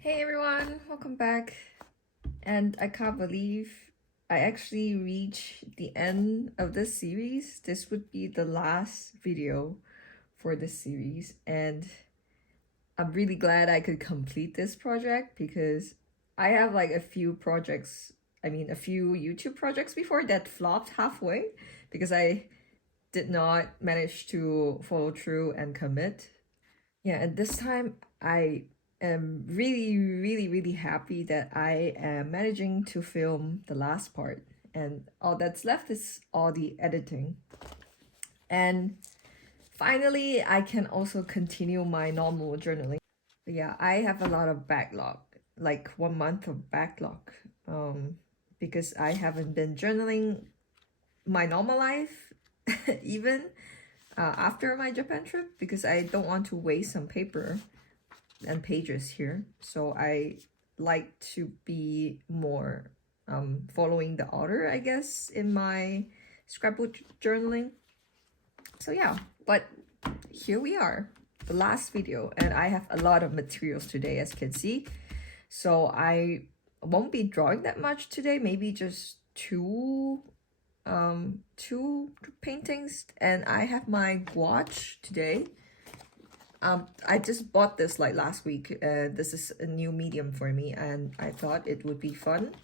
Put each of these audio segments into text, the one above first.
Hey everyone, welcome back. And I can't believe I actually reached the end of this series. This would be the last video for this series, and I'm really glad I could complete this project because I have like a few projects, a few YouTube projects before that flopped halfway because I did not manage to follow through and commit. Yeah, and this time I am really happy that I am managing to film the last part, and all that's left is all the editing. And finally, I can also continue my normal journaling. But yeah, I have a lot of backlog, like 1 month of backlog, because I haven't been journaling my normal life even after my Japan trip because I don't want to waste some paper and pages here. So I like to be more following the order, I guess, in my scrapbook journaling. So yeah, but here we are, the last video, and I have a lot of materials today, as you can see. So I won't be drawing that much today, maybe just two paintings, and I have my gouache today. I just bought this like last week. This is a new medium for me, and I thought it would be fun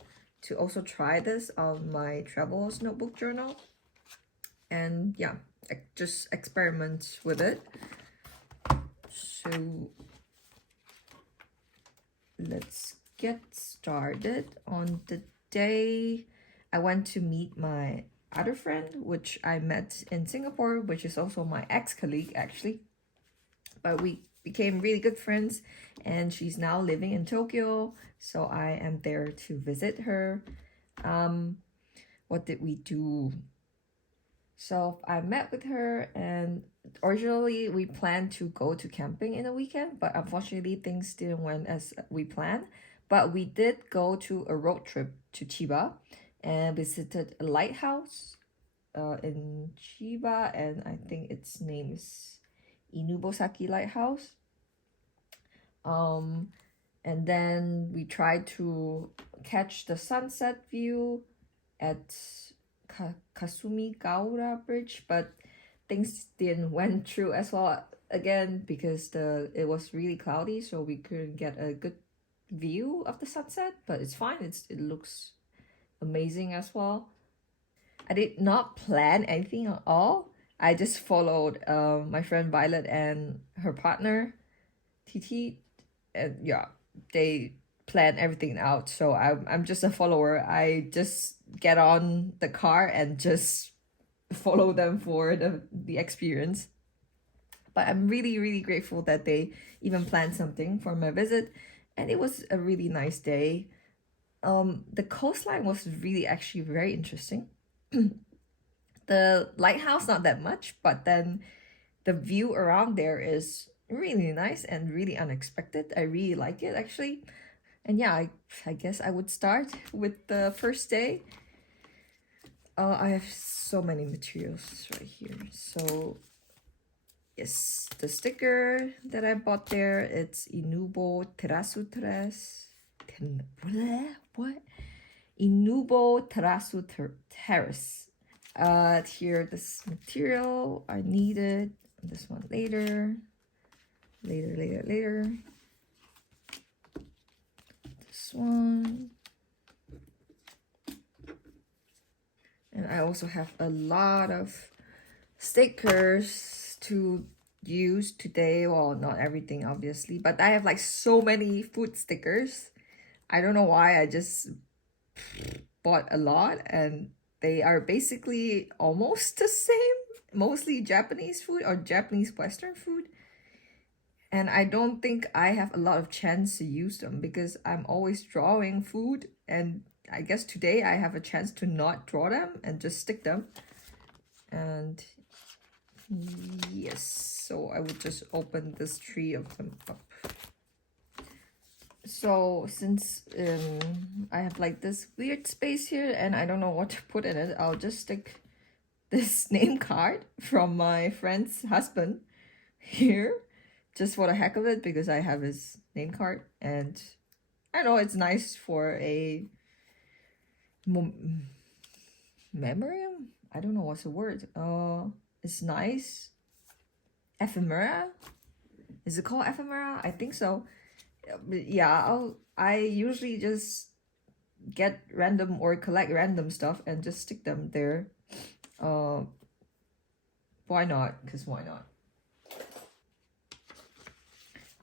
to also try this on my travels notebook journal. And yeah, just experiment with it. So let's get started. On the day I went to meet my other friend, which I met in Singapore, which is also my ex-colleague actually. But we became really good friends, and she's now living in Tokyo, so I am there to visit her. What did we do? So I met with her, and originally we planned to go to camping in a weekend, but unfortunately things didn't went as we planned. But we did go to a road trip to Chiba and visited a lighthouse in Chiba, and I think its name is Inubōsaki Lighthouse. And then we tried to catch the sunset view at Kasumi-gaura Bridge, but things didn't went through as well again because it was really cloudy, so we couldn't get a good view of the sunset. But it's fine. It looks amazing as well. I did not plan anything at all. I just followed my friend Violet and her partner TT, and yeah, they plan everything out. So I'm just a follower. I just get on the car and just follow them for the experience. But I'm really grateful that they even planned something for my visit, and it was a really nice day. The coastline was really actually very interesting. The lighthouse not that much, but then the view around there is really nice and really unexpected. I really like it actually. And yeah, I guess I would start with the first day. I have so many materials right here. So yes, the sticker that I bought there, it's Inubo Terasu Teres. What? Inubo Terasu Terrace. Here, this material I needed. This one later. Later. This one. And I also have a lot of stickers to use today. Well, not everything obviously, but I have like so many food stickers. I don't know why, I just bought a lot, and they are basically almost the same, mostly Japanese food or Japanese Western food. And I don't think I have a lot of chance to use them because I'm always drawing food, and I guess today I have a chance to not draw them and just stick them. And yes, so I would just open this 3 of them up. So since I have like this weird space here and I don't know what to put in it, I'll just stick this name card from my friend's husband here, just for the heck of it, because I have his name card, and I know it's nice for a memoriam. I don't know what's the word. It's nice. Ephemera. Is it called ephemera? I think so. But yeah, I usually just get random or collect random stuff and just stick them there. Why not? Because why not?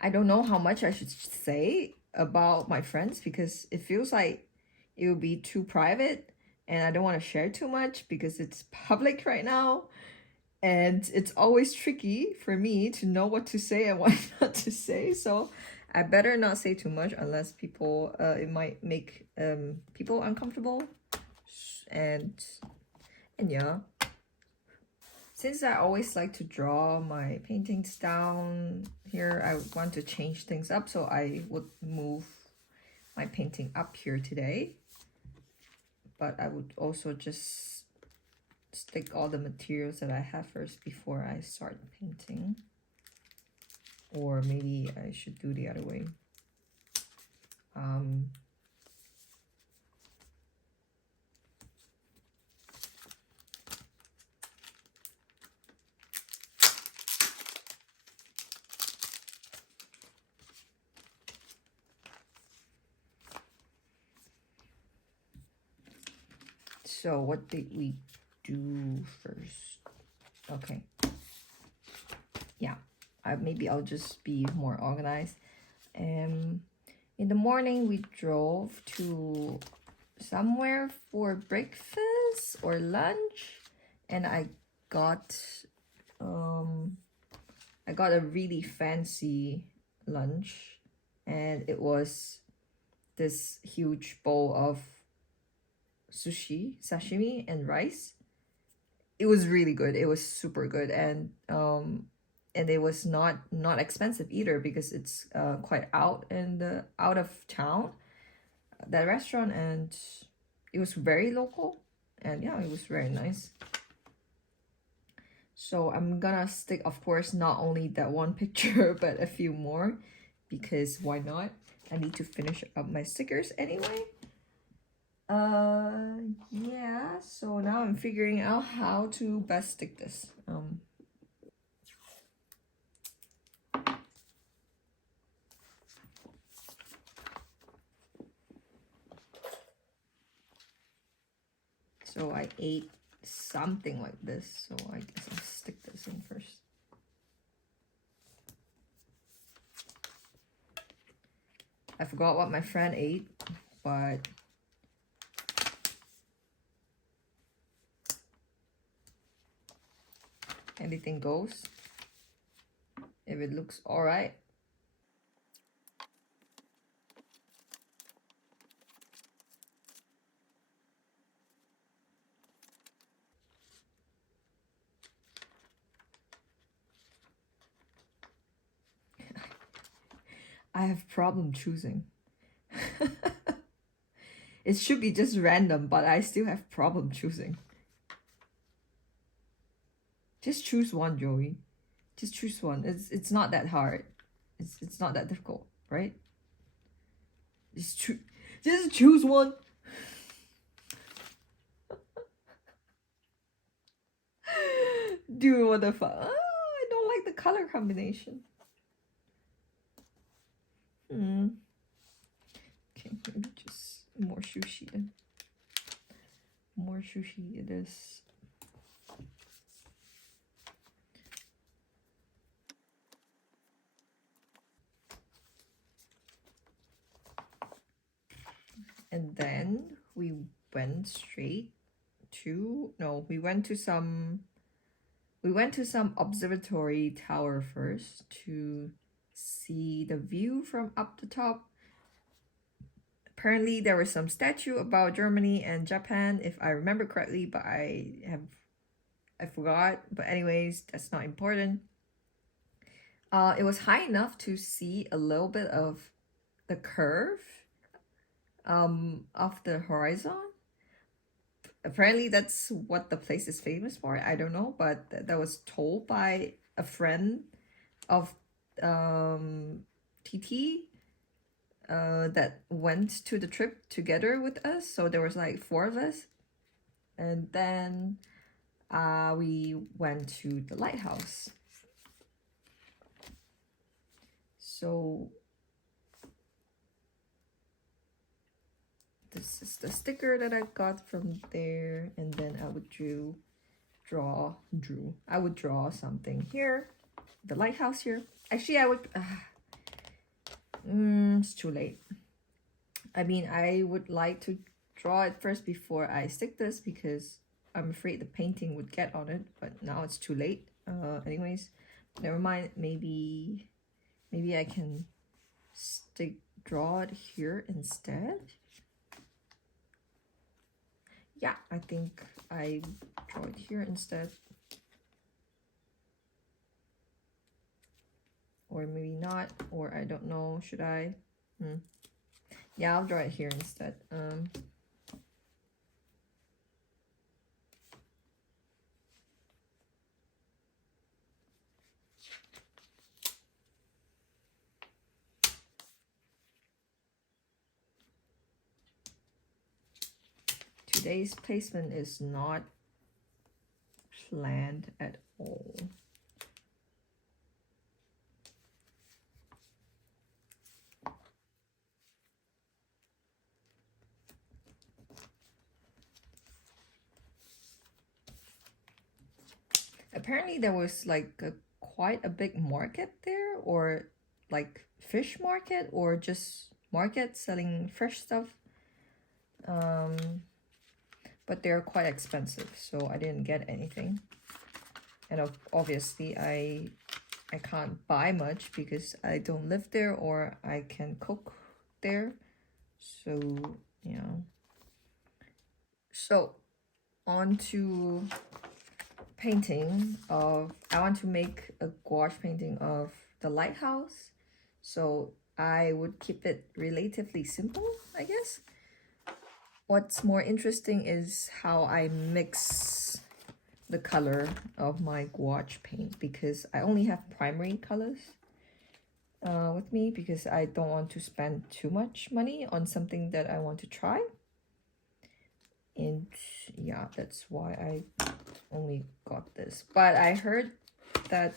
I don't know how much I should say about my friends because it feels like it would be too private and I don't want to share too much because it's public right now. And it's always tricky for me to know what to say and what not to say. So I better not say too much unless people, it might make people uncomfortable. And yeah. Since I always like to draw my paintings down here, I want to change things up. So I would move my painting up here today. But I would also just stick all the materials that I have first before I start painting. Or maybe I should do the other way. So what did we do first? Okay. Yeah, maybe I'll just be more organized. In the morning, we drove to somewhere for breakfast or lunch, and I got a really fancy lunch, and it was this huge bowl of sashimi and rice. It was really good. It was super good, and it was not expensive either because it's quite out of town, that restaurant, and it was very local, and yeah, it was very nice. So I'm gonna stick, of course, not only that one picture but a few more because why not? I need to finish up my stickers anyway. Yeah, so now I'm figuring out how to best stick this. So I ate something like this, so I guess I'll stick this in first. I forgot what my friend ate, but anything goes if it looks all right. I have problem choosing. It should be just random, but I still have problem choosing. Just choose one, Joey. Just choose one. It's not that hard. It's not that difficult, right? Just choose one. Dude, what the fuck? Oh, I don't like the color combination. Okay, maybe just more sushi then. More sushi it is. And then we went straight to, no, we went to some observatory tower first to see the view from up the top. Apparently there was some statue about Germany and Japan, if I remember correctly, but I forgot. But anyways, that's not important. It was high enough to see a little bit of the curve of the horizon. Apparently that's what the place is famous for. I don't know, but that was told by a friend of TT. that went to the trip together with us. So there was like 4 of us. And then we went to the lighthouse. So this is the sticker that I got from there, and then I would I would draw something here, the lighthouse here. Actually, I would, it's too late. I mean, I would like to draw it first before I stick this because I'm afraid the painting would get on it, but now it's too late. Anyways, never mind. Maybe I can draw it here instead. Yeah, I think I draw it here instead. Or maybe not, or I don't know, should I? Yeah, I'll draw it here instead. Today's placement is not planned at all. Apparently there was like quite a big market there, or like fish market, or just market selling fresh stuff. But they're quite expensive, so I didn't get anything. And obviously I can't buy much because I don't live there or I can cook there. So yeah. So on to painting of, I want to make a gouache painting of the lighthouse. So I would keep it relatively simple, I guess. What's more interesting is how I mix the color of my gouache paint, because I only have primary colors with me because I don't want to spend too much money on something that I want to try. And yeah, that's why I only got this. But I heard that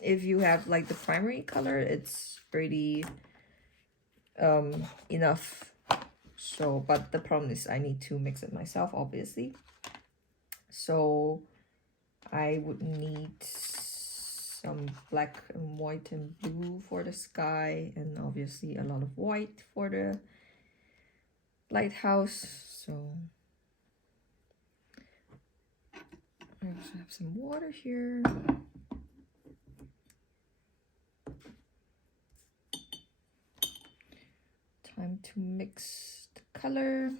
if you have like the primary color, it's pretty enough. So, but the problem is I need to mix it myself, obviously. So I would need some black and white and blue for the sky, and obviously a lot of white for the lighthouse. So I also have some water here. Time to mix the color.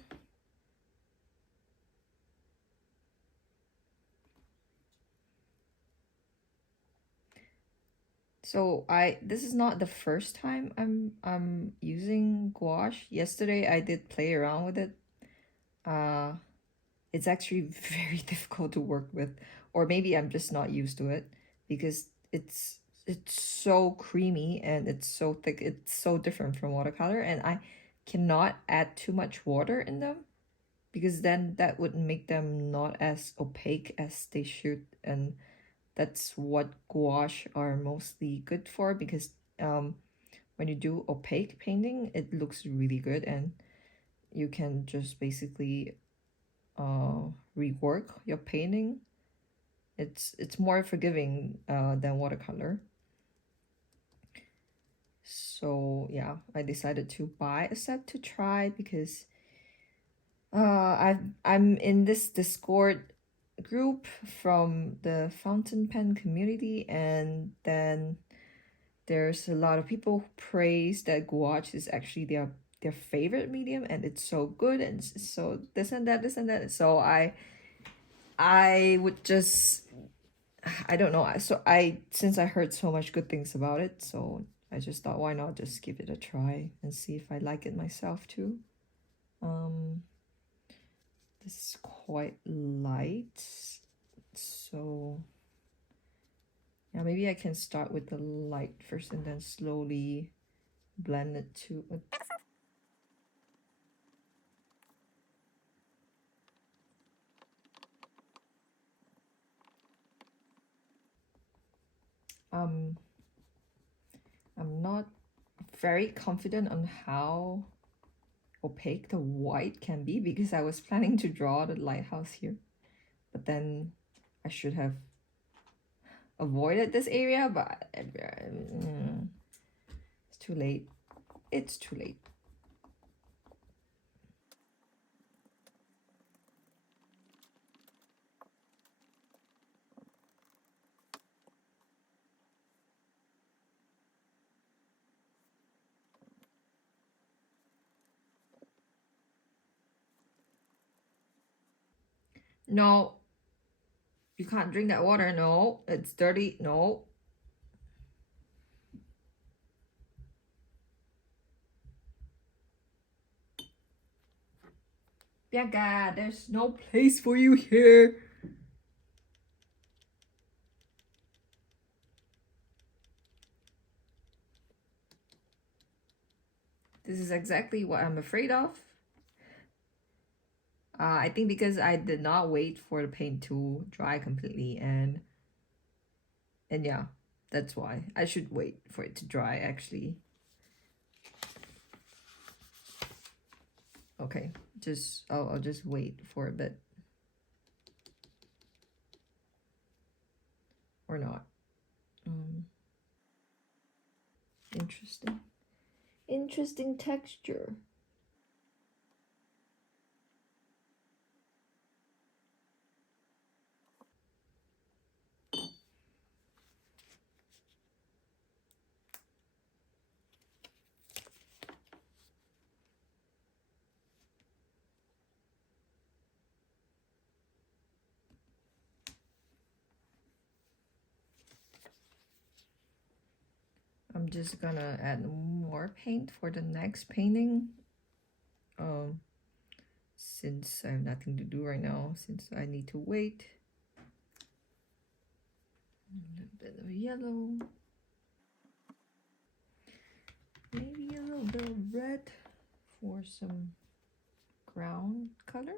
So this is not the first time I'm using gouache. Yesterday I did play around with it. It's actually very difficult to work with, or maybe I'm just not used to it because it's so creamy and it's so thick. It's so different from watercolor, and I cannot add too much water in them because then that would make them not as opaque as they should, and that's what gouache are mostly good for, because when you do opaque painting, it looks really good and you can just basically rework your painting. It's more forgiving than watercolor. So yeah, I decided to buy a set to try because I'm in this Discord group from the fountain pen community, and then there's a lot of people who praise that gouache is actually their favorite medium and it's so good, and so this and that. So I would just, I don't know. So since I heard so much good things about it, so I just thought, why not just give it a try and see if I like it myself too. This is quite light, so yeah, maybe I can start with the light first and then slowly blend it to I'm not very confident on how opaque the white can be because I was planning to draw the lighthouse here, but then I should have avoided this area, but it's too late. It's too late. No, you can't drink that water. No, it's dirty. No. Bianca, there's no place for you here. This is exactly what I'm afraid of. I think because I did not wait for the paint to dry completely, and yeah, that's why I should wait for it to dry actually. Okay, I'll just wait for a bit. Or not. Interesting. Interesting texture. I'm just gonna add more paint for the next painting. Since I have nothing to do right now, since I need to wait. A little bit of yellow. Maybe a little bit of red for some ground color.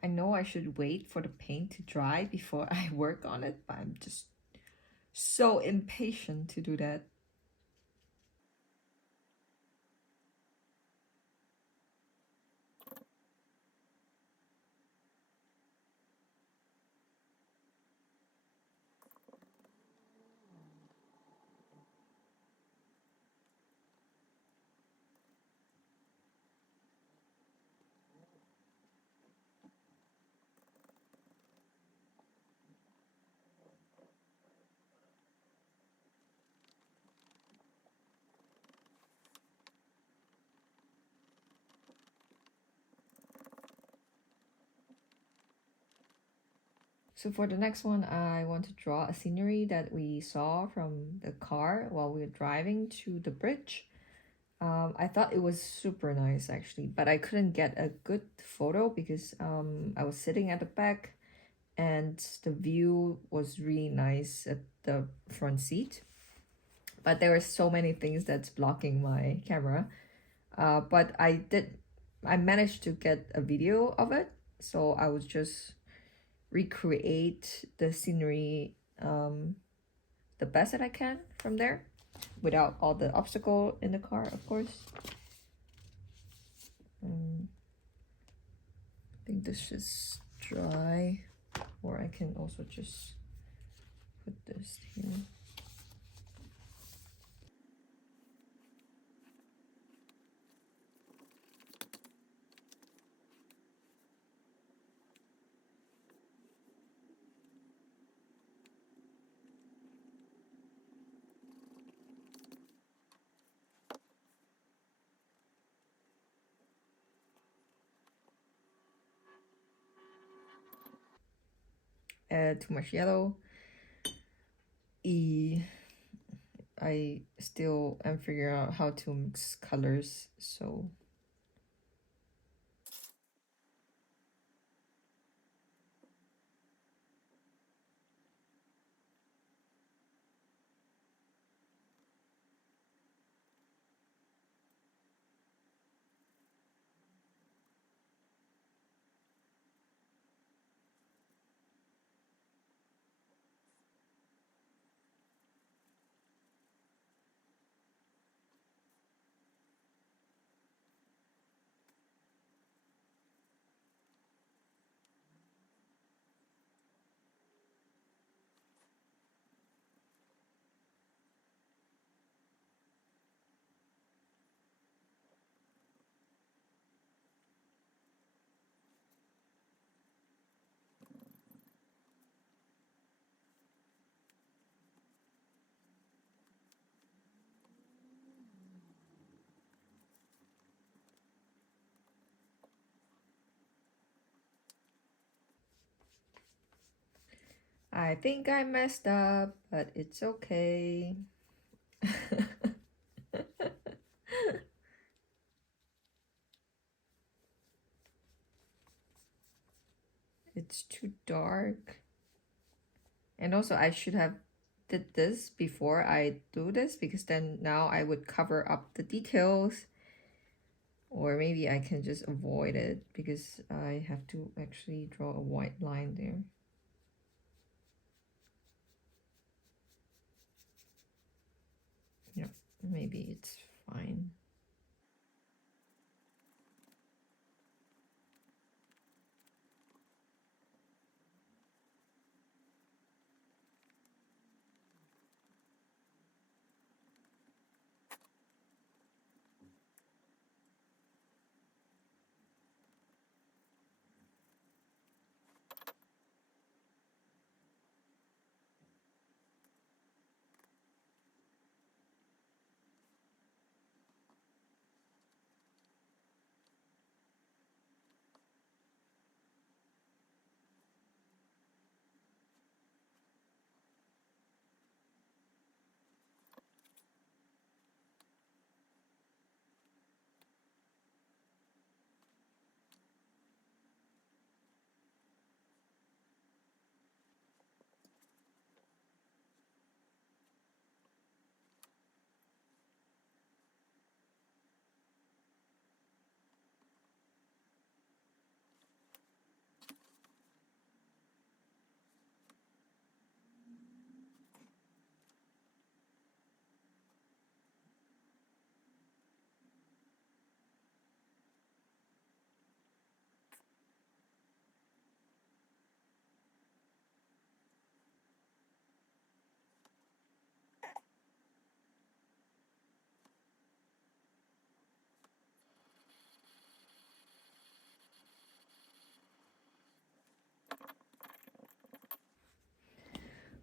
I know I should wait for the paint to dry before I work on it, but I'm just so impatient to do that. So for the next one, I want to draw a scenery that we saw from the car while we were driving to the bridge. I thought it was super nice actually, but I couldn't get a good photo because I was sitting at the back and the view was really nice at the front seat. But there were so many things that's blocking my camera. But I managed to get a video of it, so I would just recreate the scenery the best that I can from there without all the obstacle in the car, of course. I think this is dry, or I can also just put this here. add too much yellow. I still am figuring out how to mix colors, so I think I messed up, but it's okay. It's too dark. And also I should have did this before I do this, because then now I would cover up the details. Or maybe I can just avoid it because I have to actually draw a white line there. Yeah, maybe it's fine.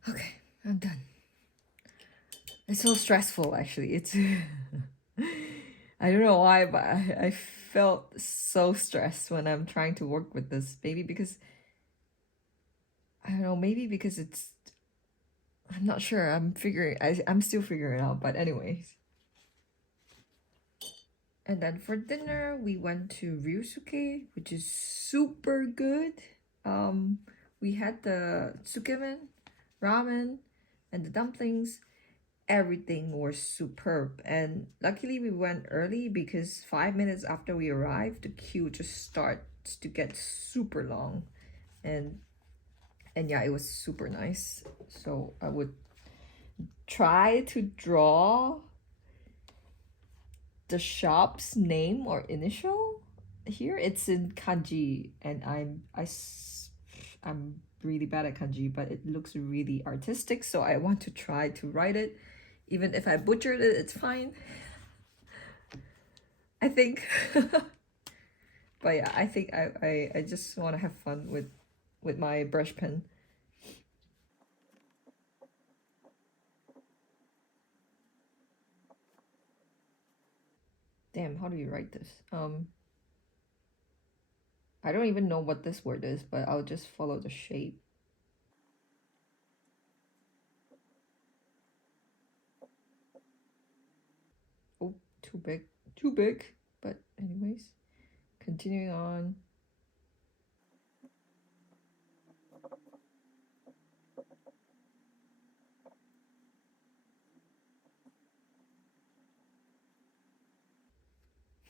Okay, I'm done. It's so stressful actually. It's I don't know why, but I felt so stressed when I'm trying to work with this baby, because I don't know, maybe because I'm not sure. I'm still figuring it out, but anyways. And then for dinner, we went to Ryusuke, which is super good. Um, we had the tsukemen, ramen, and the dumplings. Everything was superb. And luckily, we went early because 5 minutes after we arrived, the queue just starts to get super long. And yeah, it was super nice. So I would try to draw the shop's name or initial here. It's in kanji, and I'm really bad at kanji, but it looks really artistic, so I want to try to write it. Even if I butchered it, it's fine, I think. But yeah, I think I just want to have fun with my brush pen. Damn, how do you write this? I don't even know what this word is, but I'll just follow the shape. too big. But anyways, continuing on.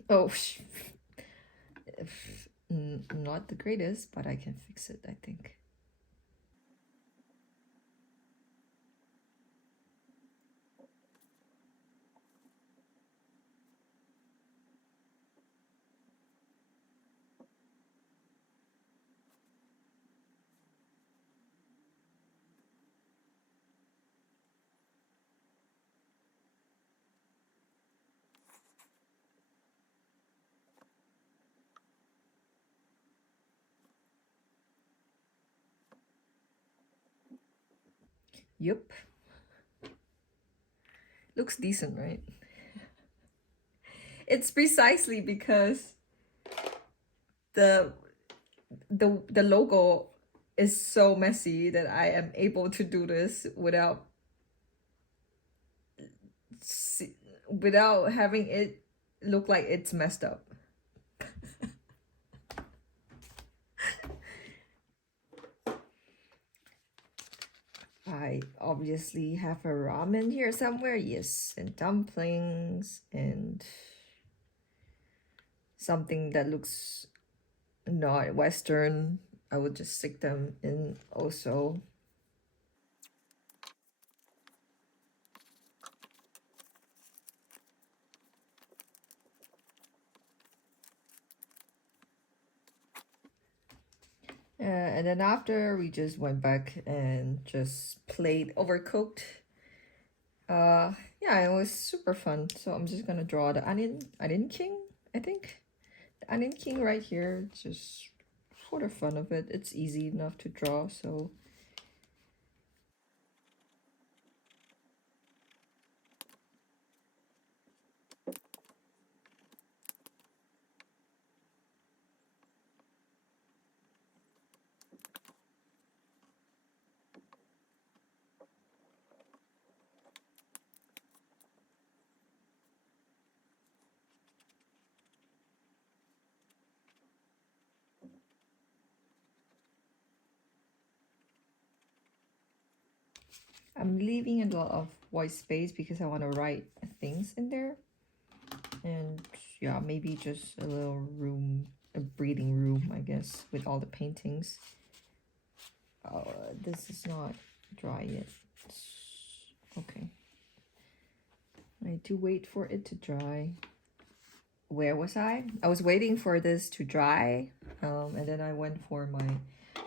Oh, not the greatest, but I can fix it, I think. Yup. Looks decent, right? It's precisely because the the logo is so messy that I am able to do this without having it look like it's messed up. I obviously have a ramen here somewhere, yes, and dumplings and something that looks not Western. I would just stick them in also. And then after we just went back and just played Overcooked. Yeah, it was super fun. So I'm just gonna draw the onion king, I think. The onion king right here, just for the fun of it. It's easy enough to draw, so I'm leaving a lot of white space because I want to write things in there. And yeah, maybe just a little room, a breathing room, I guess, with all the paintings. This is not dry yet. Okay. I need to wait for it to dry. Where was I? I was waiting for this to dry, and then I went for my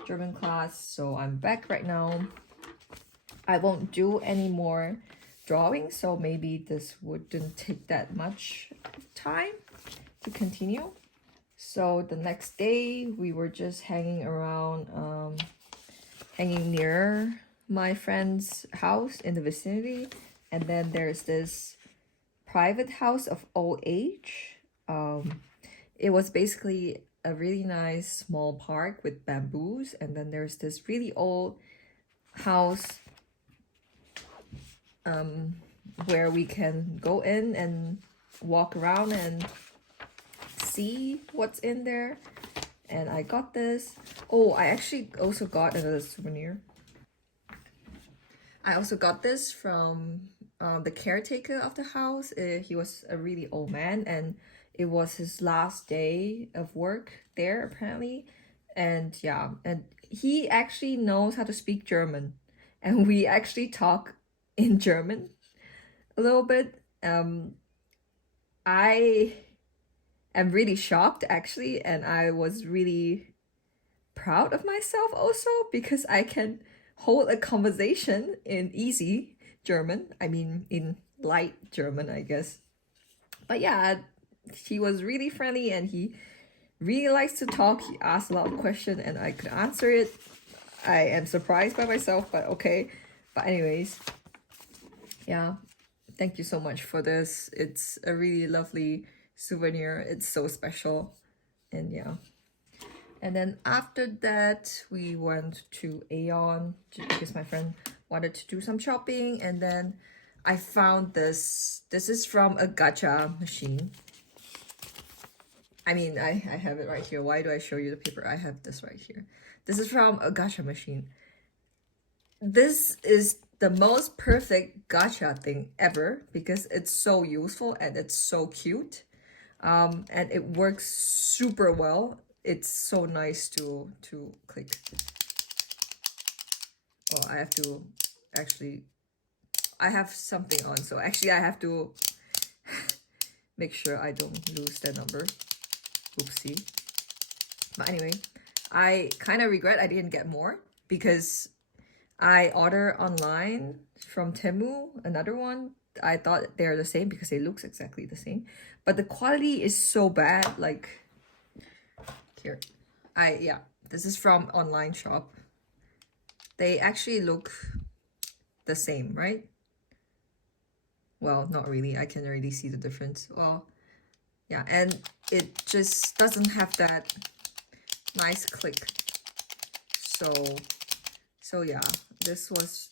German class, so I'm back right now. I won't do any more drawing, so maybe this wouldn't take that much time to continue. So the next day we were just hanging around, hanging near my friend's house in the vicinity, and then there's this private house of old age. It was basically a really nice small park with bamboos, and then there's this really old house where we can go in and walk around and see what's in there. And I got this. Oh, I actually also got another souvenir. I also got this from the caretaker of the house. He was a really old man, and it was his last day of work there apparently. And yeah, and he actually knows how to speak German, and we actually talk in German a little bit. I am really shocked actually, and I was really proud of myself also because I can hold a conversation in easy German. I mean, in light German, I guess. But yeah, he was really friendly and he really likes to talk. He asked a lot of questions and I could answer it. I am surprised by myself, but okay. But anyways, yeah, thank you so much for this. It's a really lovely souvenir. It's so special. And yeah. And then after that, we went to Aeon because my friend wanted to do some shopping. And then I found this. This is from a gacha machine. I mean, I have it right here. Why do I show you the paper? I have this right here. This is from a gacha machine. This is the most perfect gacha thing ever because it's so useful and it's so cute. And it works super well. It's so nice to click. Oh, I have to actually, I have something on, so actually I have to make sure I don't lose the number. Oopsie. But anyway, I kind of regret I didn't get more because I order online from Temu, another one. I thought they're the same because they look exactly the same. But the quality is so bad, like here. Yeah, this is from online shop. They actually look the same, right? Well, not really. I can already see the difference. Well, yeah, and it just doesn't have that nice click. So yeah, this was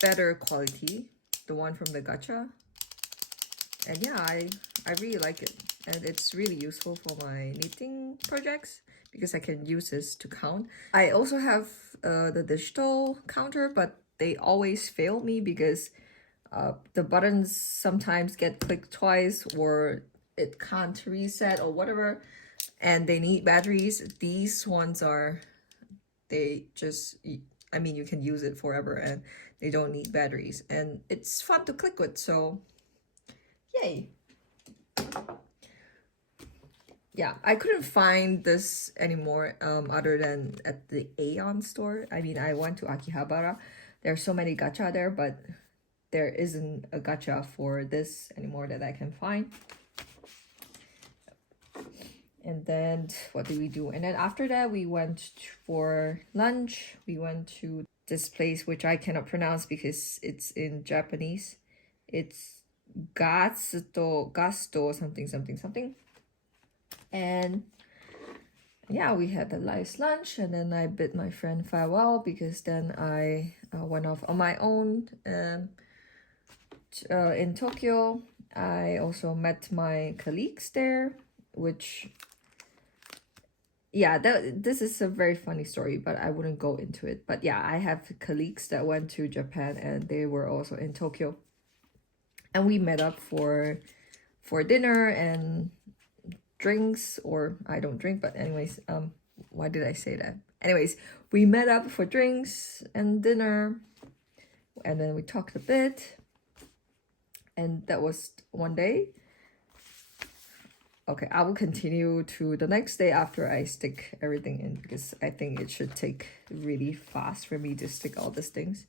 better quality, the one from the Gatcha. And yeah, I really like it. And it's really useful for my knitting projects because I can use this to count. I also have the digital counter, but they always fail me because the buttons sometimes get clicked twice or it can't reset or whatever, and they need batteries. These ones are, they just, I mean, you can use it forever and they don't need batteries and it's fun to click with, so yay. Yeah, I couldn't find this anymore other than at the Aeon store. I mean, I went to Akihabara. There are so many gacha there, but there isn't a gacha for this anymore that I can find. And then what did we do? And then after that, we went for lunch. We went to this place, which I cannot pronounce because it's in Japanese. It's Gasto, something. And yeah, we had a nice lunch, and then I bid my friend farewell because then I went off on my own in Tokyo. I also met my colleagues there, which, yeah, this is a very funny story, but I wouldn't go into it. But yeah, I have colleagues that went to Japan and they were also in Tokyo. And we met up for dinner and drinks, or I don't drink, but anyways, why did I say that? Anyways, we met up for drinks and dinner, and then we talked a bit, and that was one day. Okay, I will continue to the next day after I stick everything in because I think it should take really fast for me to stick all these things.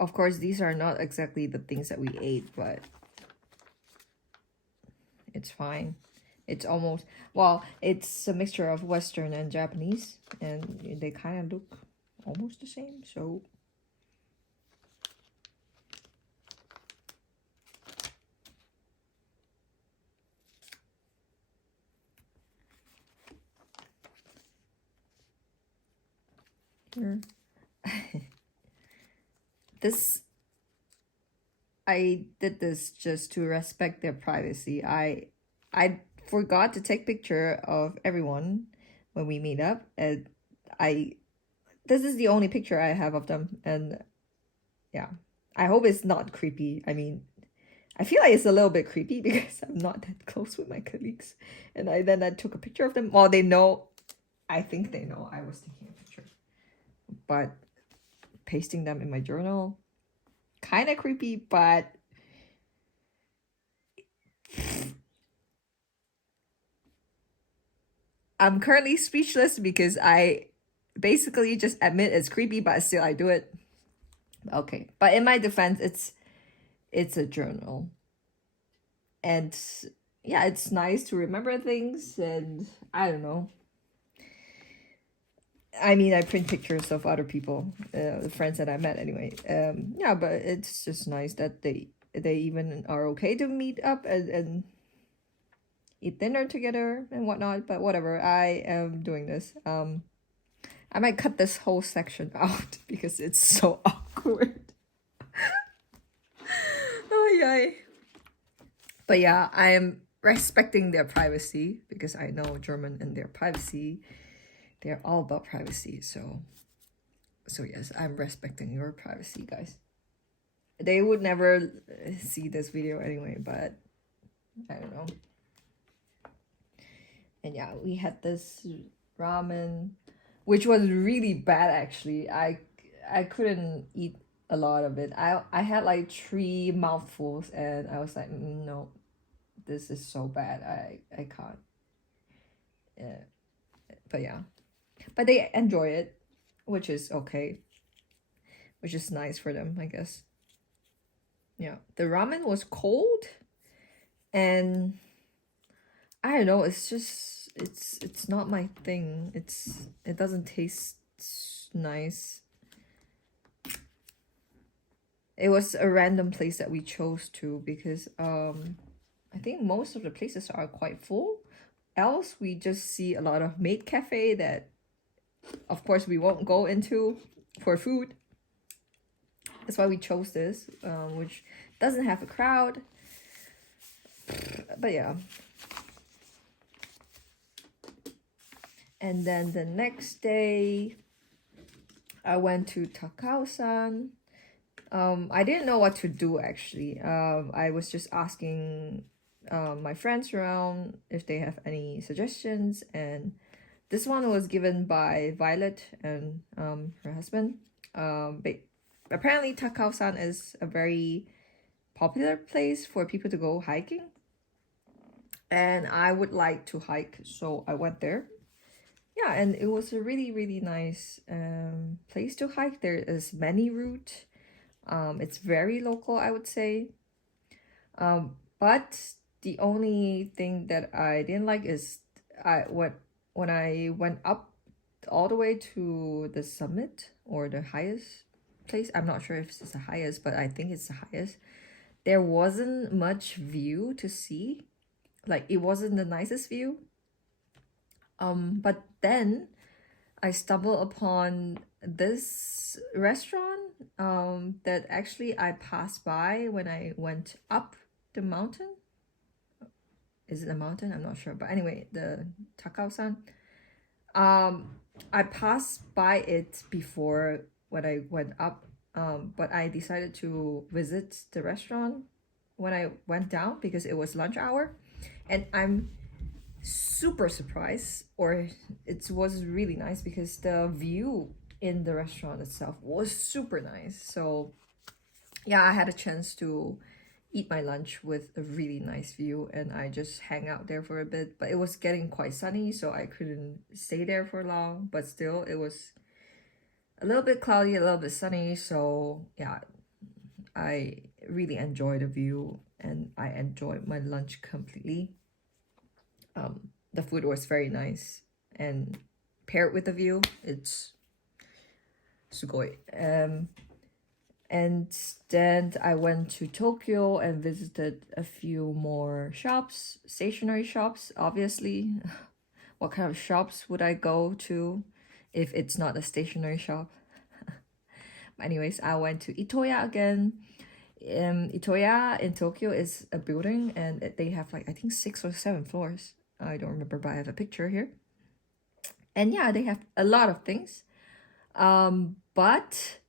of course, these are not exactly the things that we ate, but it's fine. It's almost, well, it's a mixture of Western and Japanese, and they kind of look almost the same, so. Here. This, I did this just to respect their privacy. I forgot to take picture of everyone when we meet up, and this is the only picture I have of them, and yeah, I hope it's not creepy. I mean, I feel like it's a little bit creepy because I'm not that close with my colleagues, and I took a picture of them. Well, they know, I think they know I was taking a picture, but pasting them in my journal, kind of creepy, but I'm currently speechless because I basically just admit it's creepy, but still I do it. Okay, but in my defense, it's a journal, and yeah, it's nice to remember things, and I don't know. I mean, I print pictures of other people, the friends that I met anyway. Yeah, but it's just nice that they even are okay to meet up and eat dinner together and whatnot. But whatever, I am doing this. I might cut this whole section out because it's so awkward. Oh yay! But yeah, I am respecting their privacy because I know German and their privacy. They're all about privacy, so yes, I'm respecting your privacy, guys. They would never see this video anyway, but I don't know. And yeah, we had this ramen, which was really bad actually. I couldn't eat a lot of it. I had like 3 mouthfuls, and I was like, no, this is so bad. I can't. Yeah, but yeah, but they enjoy it, which is okay, which is nice for them, I guess. Yeah, the ramen was cold, and I don't know, it's just it's not my thing. It doesn't taste nice. It was a random place that we chose to because I think most of the places are quite full. Else we just see a lot of maid cafe that of course we won't go into for food. That's why we chose this, which doesn't have a crowd. But yeah. And then the next day, I went to Takao-san. I didn't know what to do actually. I was just asking my friends around if they have any suggestions, and this one was given by Violet and her husband. But apparently Takao-san is a very popular place for people to go hiking, and I would like to hike, so I went there. Yeah, and it was a really nice place to hike. There is many route. It's very local, I would say. But the only thing that I didn't like is when I went up all the way to the summit or the highest place. I'm not sure if it's the highest, but I think it's the highest. There wasn't much view to see. Like, it wasn't the nicest view. But then I stumbled upon this restaurant that actually I passed by when I went up the mountain. Is it a mountain? I'm not sure. But anyway, the Takao-san. I passed by it before when I went up. But I decided to visit the restaurant when I went down because it was lunch hour. And I'm super surprised, or it was really nice because the view in the restaurant itself was super nice. So yeah, I had a chance to eat my lunch with a really nice view, and I just hang out there for a bit. But it was getting quite sunny, so I couldn't stay there for long, but still it was a little bit cloudy, a little bit sunny. So yeah, I really enjoyed the view and I enjoyed my lunch completely. The food was very nice, and paired with the view, it's sugoi. And then I went to Tokyo and visited a few more shops, stationery shops, obviously. What kind of shops would I go to if it's not a stationery shop? Anyways, I went to Itoya again. Itoya in Tokyo is a building and they have like, I think 6 or 7 floors. I don't remember, but I have a picture here. And yeah, they have a lot of things. But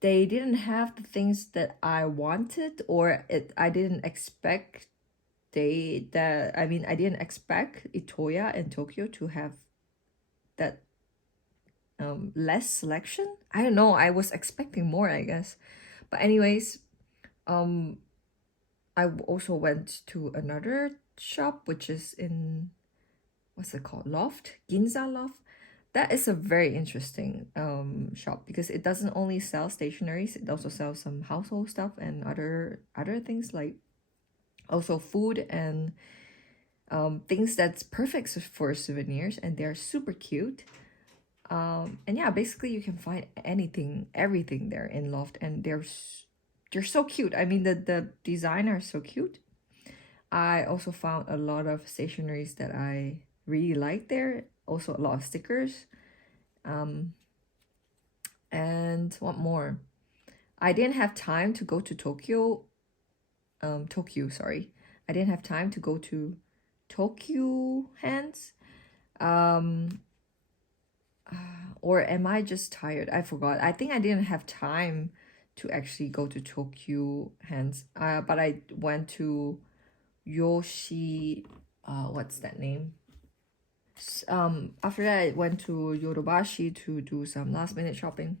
they didn't have the things that I wanted, or I didn't expect I didn't expect Itoya and Tokyo to have that less selection. I don't know, I was expecting more, I guess. But anyways, I also went to another shop which is in, what's it called, Loft, Ginza Loft. That is a very interesting shop because it doesn't only sell stationeries, it also sells some household stuff and other things, like also food and things that's perfect for souvenirs, and they're super cute. And yeah, basically you can find everything there in Loft, and they're so cute. I mean, the design are so cute. I also found a lot of stationeries that I really like there. Also a lot of stickers. And what more? I didn't have time to go to Tokyo. Sorry. I didn't have time to go to Tokyo Hands. Or am I just tired? I forgot. I think I didn't have time to actually go to Tokyo Hands. But I went to what's that name? After that, I went to Yodobashi to do some last minute shopping.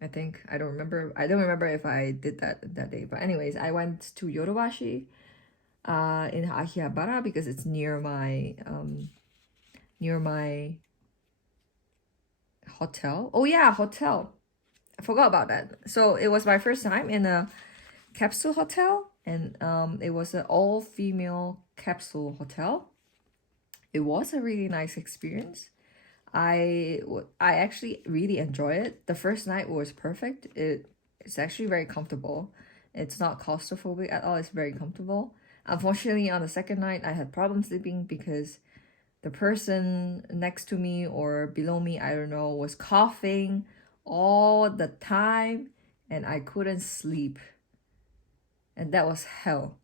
I think I don't remember if I did that day. But anyways, I went to Yodobashi, in Akihabara because it's near my hotel. Oh yeah, hotel. I forgot about that. So it was my first time in a capsule hotel, and it was an all-female capsule hotel. It was a really nice experience. I actually really enjoy it. The first night was perfect. It's actually very comfortable. It's not claustrophobic at all. It's very comfortable. Unfortunately, on the second night, I had problems sleeping because the person next to me or below me, I don't know, was coughing all the time, and I couldn't sleep. And that was hell.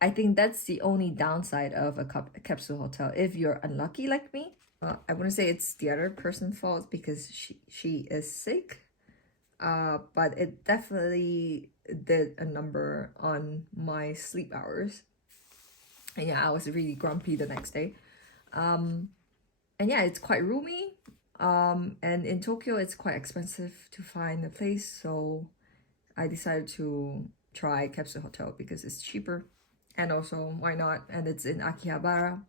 I think that's the only downside of a capsule hotel. If you're unlucky like me, I wouldn't say it's the other person's fault because she is sick. But it definitely did a number on my sleep hours. And yeah, I was really grumpy the next day. And yeah, it's quite roomy. And in Tokyo, it's quite expensive to find a place. So I decided to try capsule hotel because it's cheaper. And also, why not? And it's in Akihabara.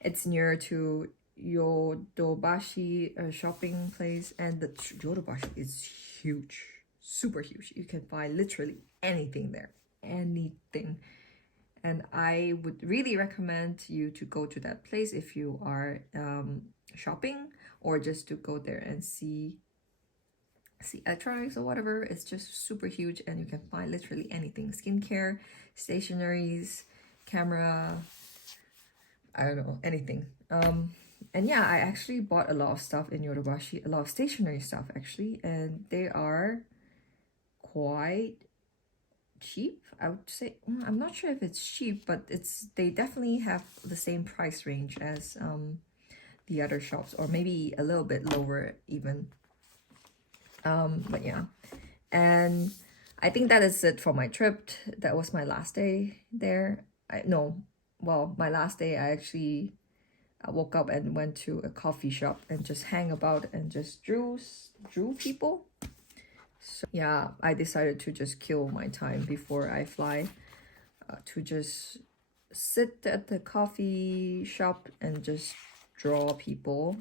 It's near to Yodobashi shopping place, and the Yodobashi is huge, super huge. You can buy literally anything there, anything. And I would really recommend you to go to that place if you are shopping, or just to go there and see electronics or whatever. It's just super huge, and you can find literally anything: skincare, stationaries, camera, I don't know, anything. And yeah, I actually bought a lot of stuff in Yodobashi, a lot of stationery stuff actually, and they are quite cheap, I would say. I'm not sure if it's cheap, but they definitely have the same price range as the other shops, or maybe a little bit lower even. But yeah, and I think that is it for my trip. That was my last day there. My last day I actually woke up and went to a coffee shop and just hang about and just drew people. So yeah, I decided to just kill my time before I fly, to just sit at the coffee shop and just draw people.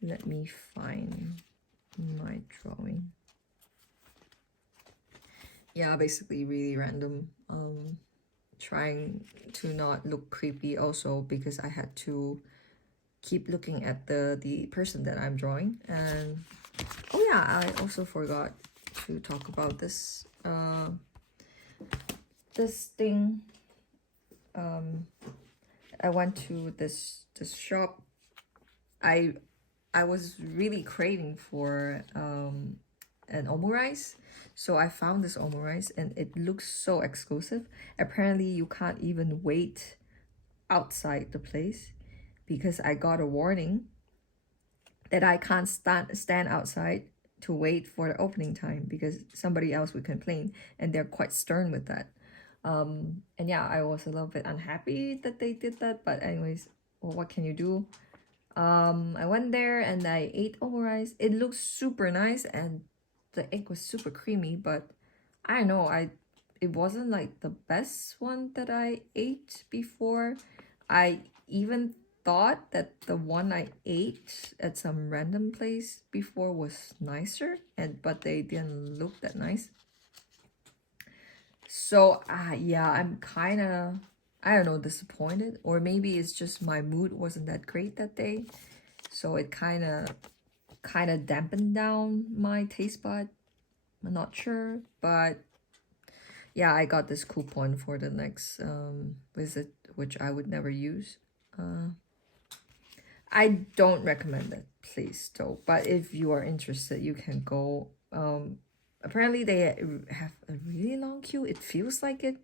Let me find my drawing. yeah, basically really random. Trying to not look creepy also because I had to keep looking at the person that I'm drawing. And oh yeah, I also forgot to talk about this this thing. I went to this shop. I I was really craving for an Omu-rice. So I found this Omu-rice and it looks so exclusive. Apparently you can't even wait outside the place because I got a warning that I can't stand outside to wait for the opening time because somebody else would complain, and they're quite stern with that. And yeah, I was a little bit unhappy that they did that, but anyways, well, what can you do? I went there and I ate omurice. It looked super nice and the egg was super creamy, but I don't know, it wasn't like the best one that I ate before. I even thought that the one I ate at some random place before was nicer, and but they didn't look that nice. So yeah, I'm kind of, I don't know, disappointed, or maybe it's just my mood wasn't that great that day, so it kind of dampened down my taste bud. I'm not sure, but yeah, I got this coupon for the next visit, which I would never use. I don't recommend it, please, though. But if you are interested, you can go. Apparently they have a really long queue. It feels like it,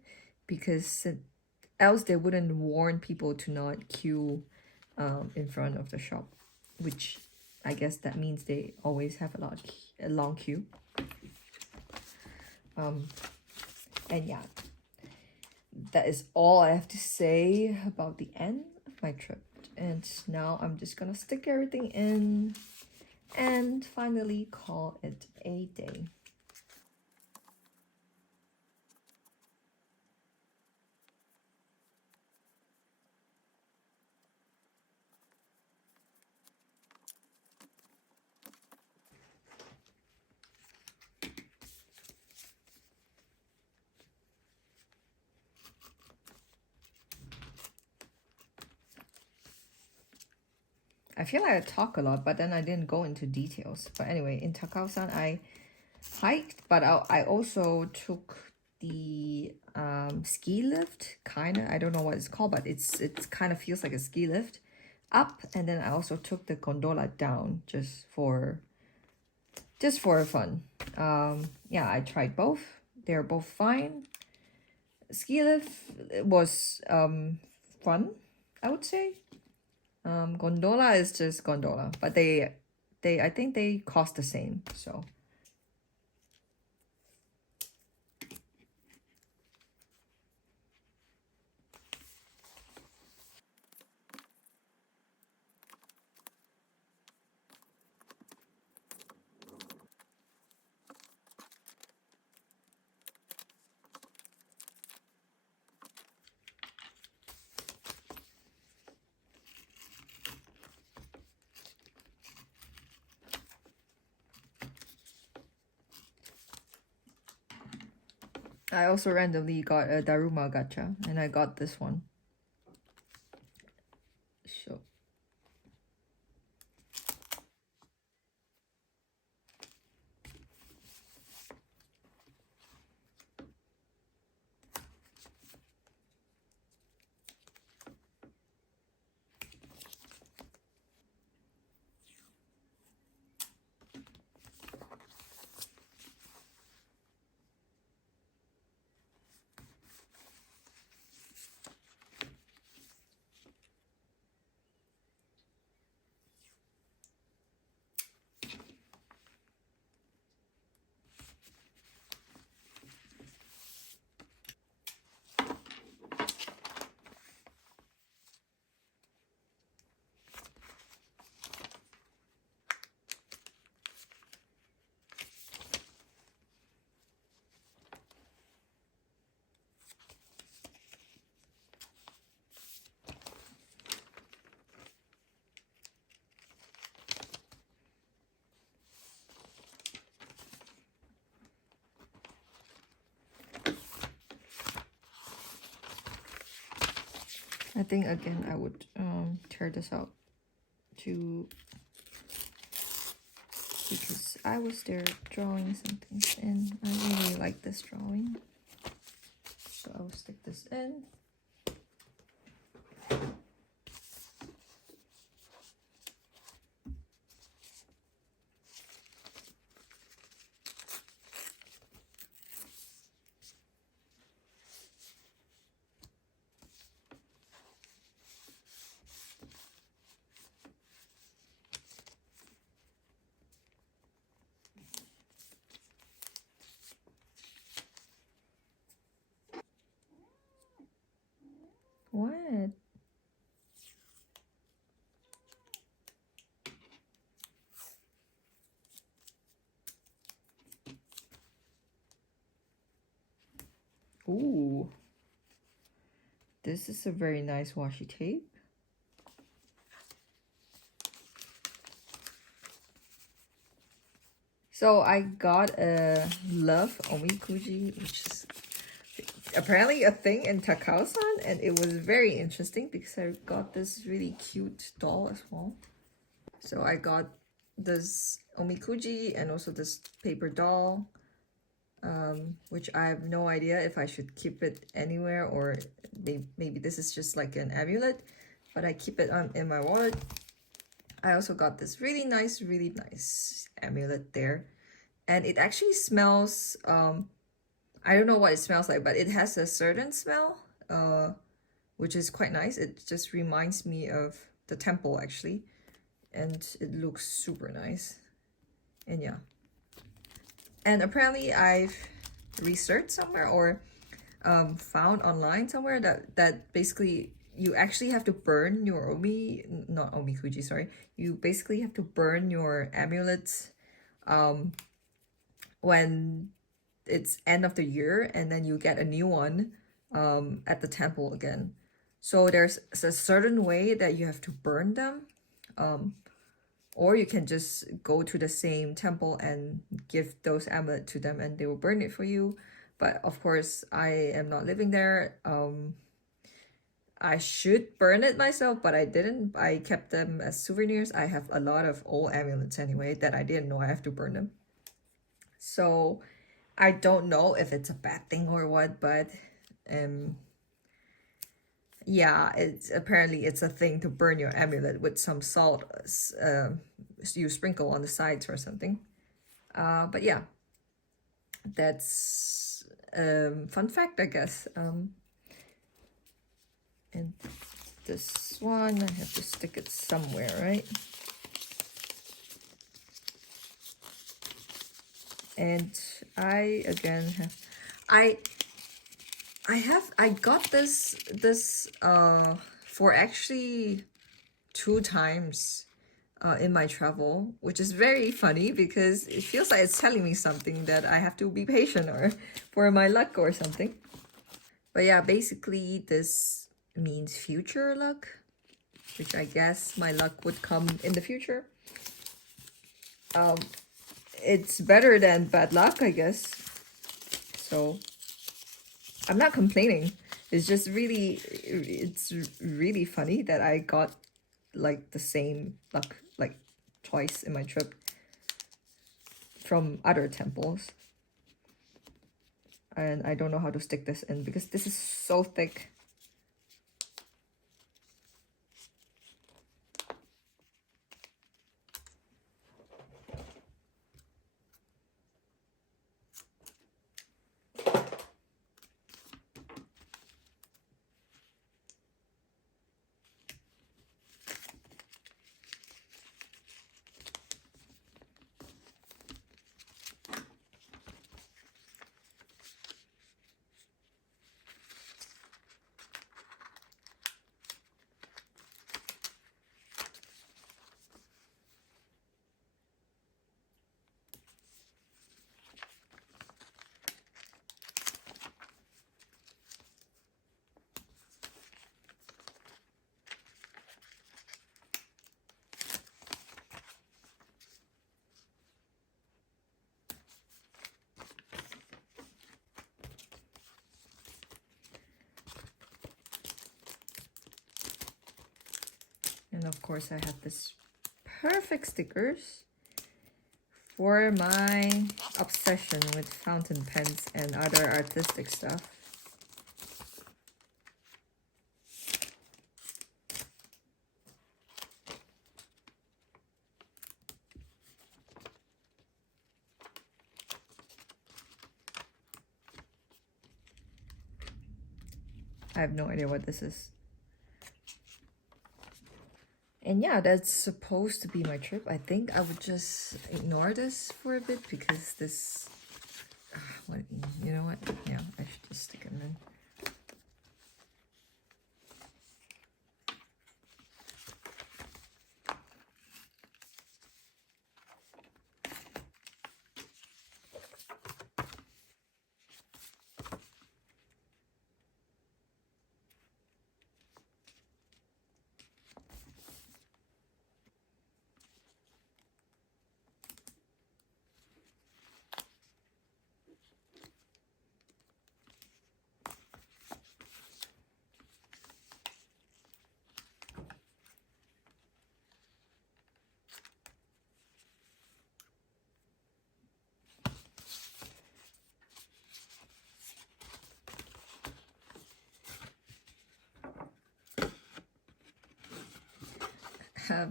because else they wouldn't warn people to not queue in front of the shop, which I guess that means they always have a long queue. And yeah, that is all I have to say about the end of my trip. And now I'm just gonna stick everything in and finally call it a day. I feel like I talk a lot, but then I didn't go into details. But anyway, in Takao-san, I hiked, but I also took the ski lift, kind of. I don't know what it's called, but it's kind of feels like a ski lift up, and then I also took the gondola down just for fun. Yeah, I tried both. They're both fine. Ski lift was fun, I would say. Gondola is just gondola, but they I think they cost the same. So I also randomly got a Daruma Gacha, and I got this one. So think again I would tear this out to, because I was there drawing some things in. I really like this drawing, so I will stick this in. What? Ooh. This is a very nice washi tape. So I got a Love omikuji, which is apparently a thing in Takao-san, and it was very interesting because I got this really cute doll as well. So I got this omikuji and also this paper doll, which I have no idea if I should keep it anywhere or maybe this is just like an amulet, but I keep it in my wallet. I also got this really nice amulet there, and it actually smells, I don't know what it smells like, but it has a certain smell, which is quite nice. It just reminds me of the temple actually, and it looks super nice. And yeah, and apparently I've researched somewhere or found online somewhere that basically you actually have to burn your not omikuji, sorry. You basically have to burn your amulets when it's end of the year, and then you get a new one at the temple again. So there's a certain way that you have to burn them, or you can just go to the same temple and give those amulets to them and they will burn it for you. But of course, I am not living there. I should burn it myself, but I didn't. I kept them as souvenirs. I have a lot of old amulets anyway that I didn't know I have to burn them. So I don't know if it's a bad thing or what, but yeah, it's apparently it's a thing to burn your amulet with some salt you sprinkle on the sides or something. But yeah, that's fun fact, I guess. And this one, I have to stick it somewhere, right? And I again have I got this for actually 2 times in my travel, which is very funny because it feels like it's telling me something that I have to be patient or for my luck or something. But yeah, basically this means future luck, which I guess my luck would come in the future. It's better than bad luck, I guess. So I'm not complaining. It's just it's really funny that I got like the same luck like twice in my trip from other temples. And I don't know how to stick this in because this is so thick. And of course I have this perfect stickers for my obsession with fountain pens and other artistic stuff. I have no idea what this is. And yeah, that's supposed to be my trip. I think I would just ignore this for a bit because this... what, you know what? Yeah, I should just stick them in.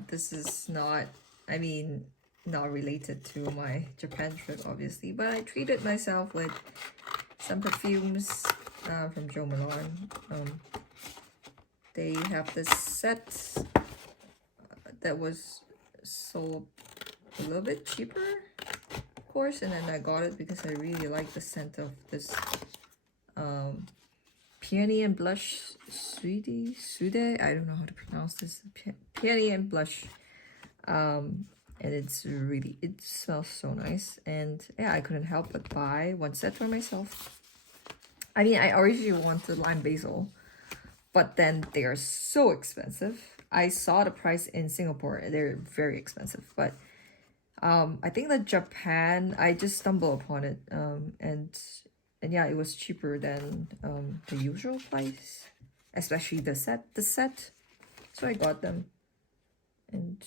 This is not, I mean, not related to my Japan trip, obviously, but I treated myself with some perfumes from Jo Malone. They have this set that was sold a little bit cheaper, of course, and then I got it because I really like the scent of this Peony and Blush Sude. I don't know how to pronounce this. Peony and Blush. And it's really, it smells so nice. And yeah, I couldn't help but buy one set for myself. I mean, I originally wanted lime basil, but then they are so expensive. I saw the price in Singapore. They're very expensive, but I think that Japan, I just stumbled upon it, and yeah, it was cheaper than the usual price, especially the set. So I got them, and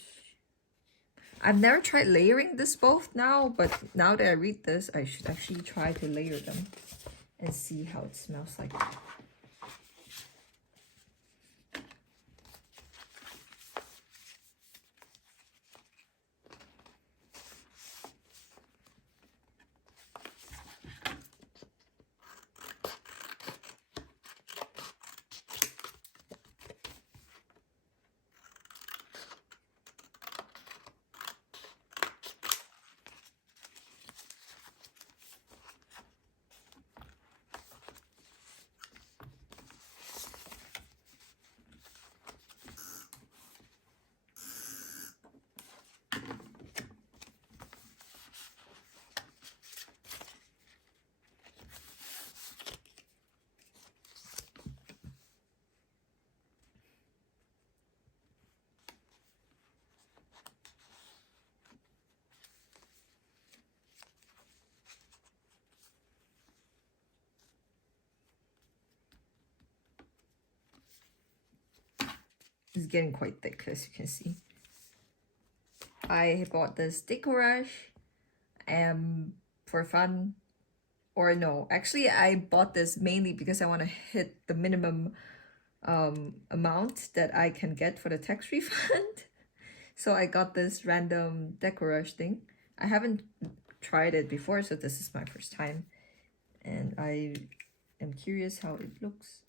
I've never tried layering this both now, but now that I read this, I should actually try to layer them and see how it smells like. It's getting quite thick, as you can see. I bought this Deco for fun. Or no, actually I bought this mainly because I want to hit the minimum amount that I can get for the tax refund. So I got this random Deco thing. I haven't tried it before, so this is my first time. And I am curious how it looks.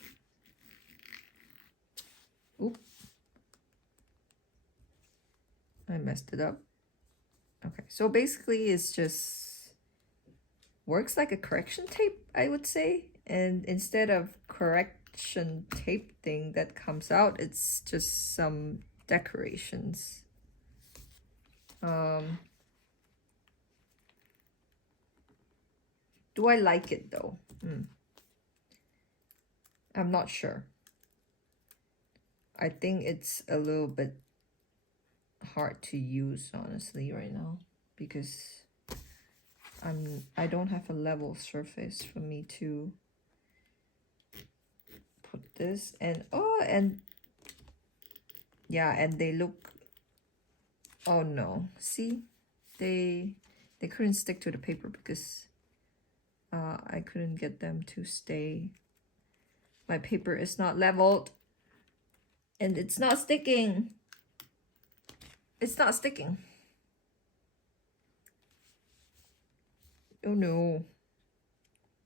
Oop. I messed it up. Okay, so basically it's just works like a correction tape, I would say. And instead of correction tape thing that comes out, it's just some decorations. Do I like it though? I'm not sure. I think it's a little bit hard to use, honestly, right now, because I don't have a level surface for me to put this. And yeah, and they look, oh no, see, they couldn't stick to the paper because I couldn't get them to stay. My paper is not leveled and it's not sticking. It's not sticking. Oh no.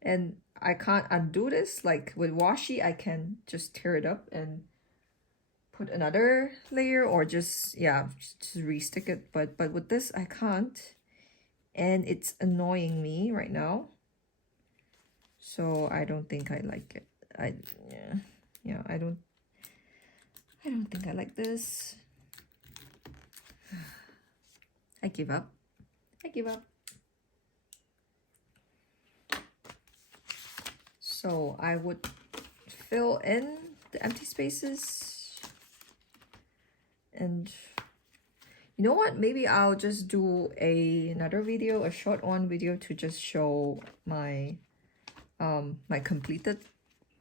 And I can't undo this. Like with washi, I can just tear it up and put another layer, or just, yeah, just re-stick it. But with this, I can't. And it's annoying me right now. So I don't think I like it. Yeah, I don't think I like this. I give up. I give up. So I would fill in the empty spaces. And you know what? Maybe I'll just do another video, a short one video, to just show my my completed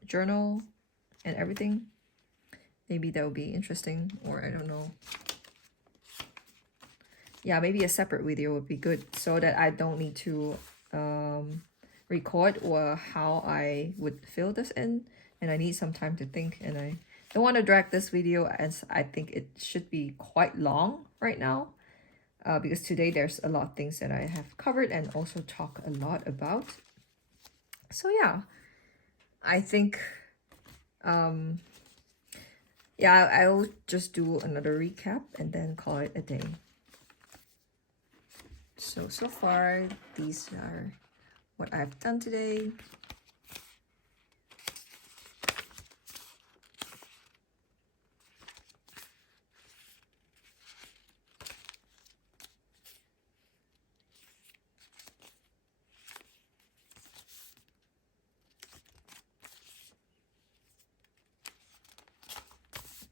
journal and everything. Maybe that would be interesting, or I don't know. Yeah, maybe a separate video would be good, so that I don't need to record or how I would fill this in, and I need some time to think, and I don't want to drag this video, as I think it should be quite long right now, because today there's a lot of things that I have covered and also talk a lot about. So yeah, I think yeah, I'll just do another recap and then call it a day. So far, these are what I've done today.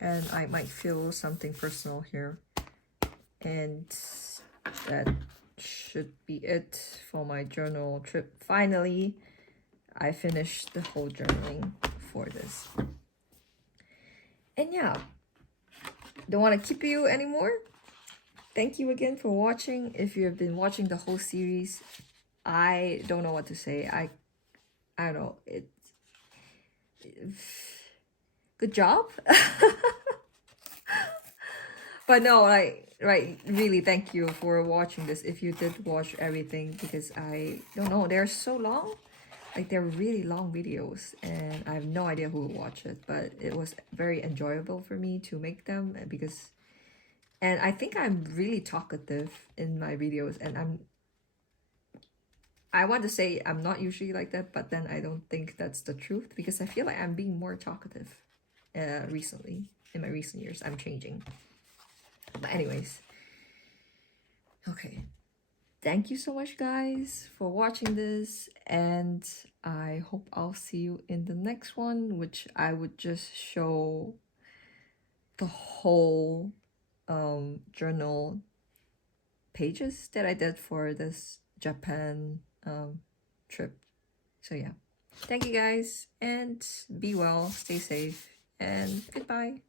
And I might feel something personal here. And that should be it for my journal trip. Finally, I finished the whole journaling for this. And yeah, don't want to keep you anymore. Thank you again for watching. If you have been watching the whole series, I don't know what to say. I don't know. Good job. But no, like, right, really thank you for watching this, if you did watch everything, because I don't know, they're so long. Like, they're really long videos, and I have no idea who will watch it, but it was very enjoyable for me to make them, because, and I think I'm really talkative in my videos, and I want to say I'm not usually like that, but then I don't think that's the truth, because I feel like I'm being more talkative recently. In my recent years, I'm changing. But anyways, okay. Thank you so much, guys, for watching this, and I hope I'll see you in the next one, which I would just show the whole journal pages that I did for this Japan trip. So yeah, thank you guys, and be well, stay safe, and goodbye.